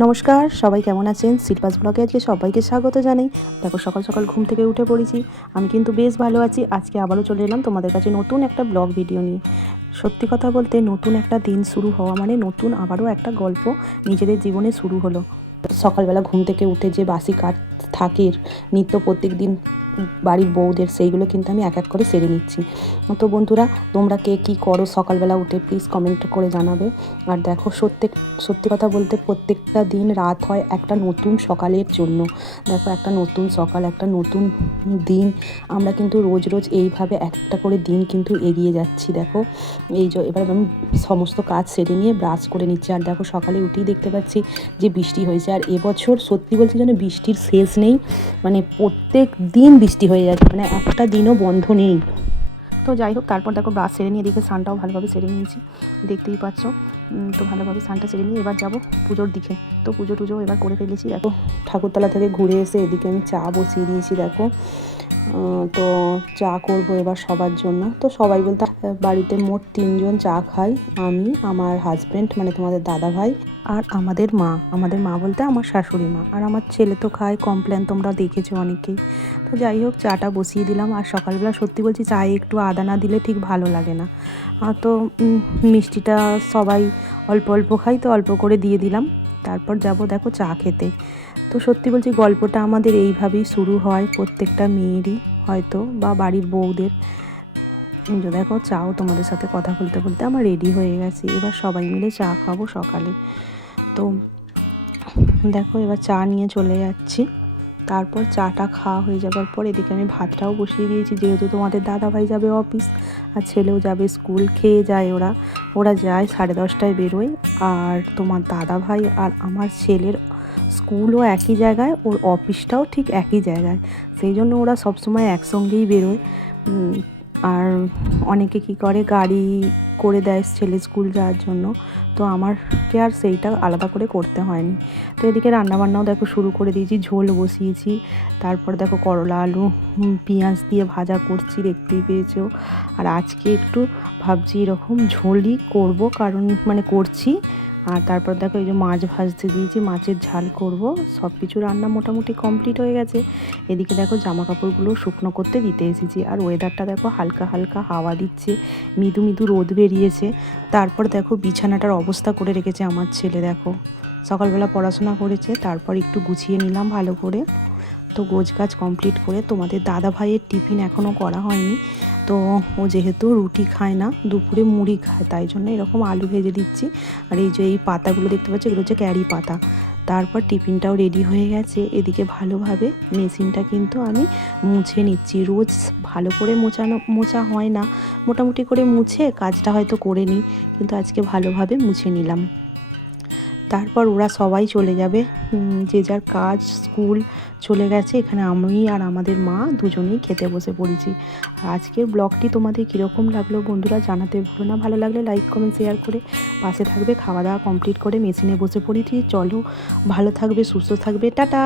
নমস্কার, সবাই কেমন আছেন? সিটপাস ব্লগে আজকে সবাইকে স্বাগত জানাই। দেখো সকাল সকাল ঘুম থেকে উঠে পড়েছি। আমি কিন্তু বেশ ভালো আছি। আজকে আবারও চলে এলাম তোমাদের কাছে নতুন একটা ব্লগ ভিডিও নিয়ে। সত্যি কথা বলতে নতুন একটা দিন শুরু হওয়া মানে নতুন আবারও একটা গল্প নিজেদের জীবনে শুরু হলো। সকালবেলা ঘুম থেকে উঠে যে বাসি কাজ থাকে নিত্য প্রত্যেক দিন বাড়ির বউদের, সেইগুলো কিন্তু আমি এক এক করে সেরে নিচ্ছি। তো বন্ধুরা, তোমরা কে কী করো সকালবেলা উঠে প্লিজ কমেন্ট করে জানাবে। আর দেখো সত্যি কথা বলতে প্রত্যেকটা দিন রাত হয় একটা নতুন সকালের জন্য। দেখো একটা নতুন সকাল, একটা নতুন দিন, আমরা কিন্তু রোজ রোজ এইভাবে একটা করে দিন কিন্তু এগিয়ে যাচ্ছি। দেখো এবার আমি সমস্ত কাজ সেরে নিয়ে ব্রাশ করে নিচ্ছি। আর দেখো সকালে উঠেই দেখতে পাচ্ছি যে বৃষ্টি হয়েছে। আর এবছর সত্যি বলছি যেন বৃষ্টির শেষ নেই, মানে প্রত্যেক দিন বৃষ্টি হয়ে যাচ্ছে, মানে একটা দিনও বন্ধ নেই। তো যাই হোক, তারপর দেখো ব্রাশ সেরে নিয়ে এদিকে স্নানটাও ভালোভাবে সেরে নিয়েছি, দেখতেই পাচ্ছ। তো ভালোভাবে স্নানটা সেরে নিয়ে এবার যাব পুজোর দিকে। তো পুজো টুজো এবার করে ফেলেছি। দেখো ঠাকুরতলা থেকে ঘুরে এসে এদিকে আমি চা বসিয়ে দিয়েছি। দেখো তো চা করব এবার সবার জন্য। তো সবাই বলতে বাড়িতে মোট 3 জন চা খাই, আমি, আমার হাজব্যান্ড মানে তোমাদের দাদা ভাই, আর আমাদের মা বলতে আমার শাশুড়ি মা। আর আমার ছেলে তো খায় কমপ্লেন, তোমরা দেখেছো অনেকেই। তো যাই হোক, চাটা বসিয়ে দিলাম। আর সকালবেলা সত্যি বলছি চায়ে একটু আদা না দিলে ঠিক ভালো লাগে না। তো মিষ্টিটা সবাই অল্প অল্প খাই, তো অল্প করে দিয়ে দিলাম। তারপর যাব দেখো চা খেতে। তো সত্যি বলছি গল্পটা আমাদের এইভাবেই শুরু হয়, প্রত্যেকটা মেয়েরই হয়তো, বা বাড়ির বউদের। দেখো চাও তোমাদের সাথে কথা বলতে বলতে আমার রেডি হয়ে গেছে। এবার সবাই মিলে চা খাবো সকালে। তো দেখো এবার চা নিয়ে চলে যাচ্ছি। তারপর চাটা খাওয়া হয়ে যাবার পর এদিকে আমি ভাতটাও বসিয়ে দিয়েছি, যেহেতু তোমাদের দাদাভাই যাবে অফিস আর ছেলেও যাবে স্কুল। খেয়ে যায় ওরা যায় 10:30টায় বেরোয়। আর তোমার দাদাভাই আর আমার ছেলের স্কুলও একই জায়গায়, ওর অফিসটাও ঠিক একই জায়গায়, সেই জন্য ওরা সবসময় একসঙ্গেই বেরোয়। আর অনেকে কি করে গাড়ি করে দেয় ছেলে স্কুল যাওয়ার জন্য, তো আমারকে আর সেইটা আলাদা করে করতে হয়নি। তো এদিকে রান্নাবান্নাও দেখো শুরু করে দিয়েছি, ঝোল বসিয়েছি। তারপর দেখো করলা আলু পেঁয়াজ দিয়ে ভাজা করছি, দেখতেই পেয়েছো। আর আজকে একটু ভাবছি এরকম ঝোলই করব, কারণ মানে করছি। আর তারপর দেখো এই যে মাছ ভাজতে দিয়েছি, মাছের ঝাল করব। সব কিছু রান্না মোটামুটি কমপ্লিট হয়ে গেছে। এদিকে দেখো জামা কাপড়গুলো শুকনো করতে দিতে এসেছি। আর ওয়েদারটা দেখো হালকা হালকা হাওয়া দিচ্ছে, মৃদু মৃদু রোদ বেরিয়েছে। তারপর দেখো বিছানাটার অবস্থা করে রেখেছে আমার ছেলে। দেখো সকালবেলা পড়াশোনা করেছে, তারপর একটু গুছিয়ে নিলাম ভালো করে। তো গোছগাছ কমপ্লিট করে তোমাদের দাদা ভাইয়ের টিফিন এখনও করা হয়নি। তো ও যেহেতু রুটি খায় না, দুপুরে মুড়ি খায়, তাই জন্য এরকম আলু ভেজে দিচ্ছি। আর এই যে এই পাতাগুলো দেখতে পাচ্ছি, এগুলো হচ্ছে ক্যারি পাতা। তারপর টিফিনটাও রেডি হয়ে গেছে। এদিকে ভালোভাবে মেশিনটা কিন্তু আমি মুছে নিচ্ছি। রোজ ভালো করে মোছা হয় না, মোটামুটি করে মুছে কাজটা হয়তো করে নিই, কিন্তু আজকে ভালোভাবে মুছে নিলাম। তারপর ওরা সবাই চলে যাবে, যে যার কাজ স্কুল চলে গেছে। এখানে আমি আর আমাদের মা দুজনেই খেতে বসে পড়েছি। আর আজকের ব্লগটি তোমাদের কীরকম লাগলো বন্ধুরা জানাতে ভুলো না। ভালো লাগলে লাইক কমেন্ট শেয়ার করে পাশে থাকবে। খাওয়া দাওয়া কমপ্লিট করে মেশিনে বসে পড়েছি। চলো, ভালো থাকবে, সুস্থ থাকবে, টাটা।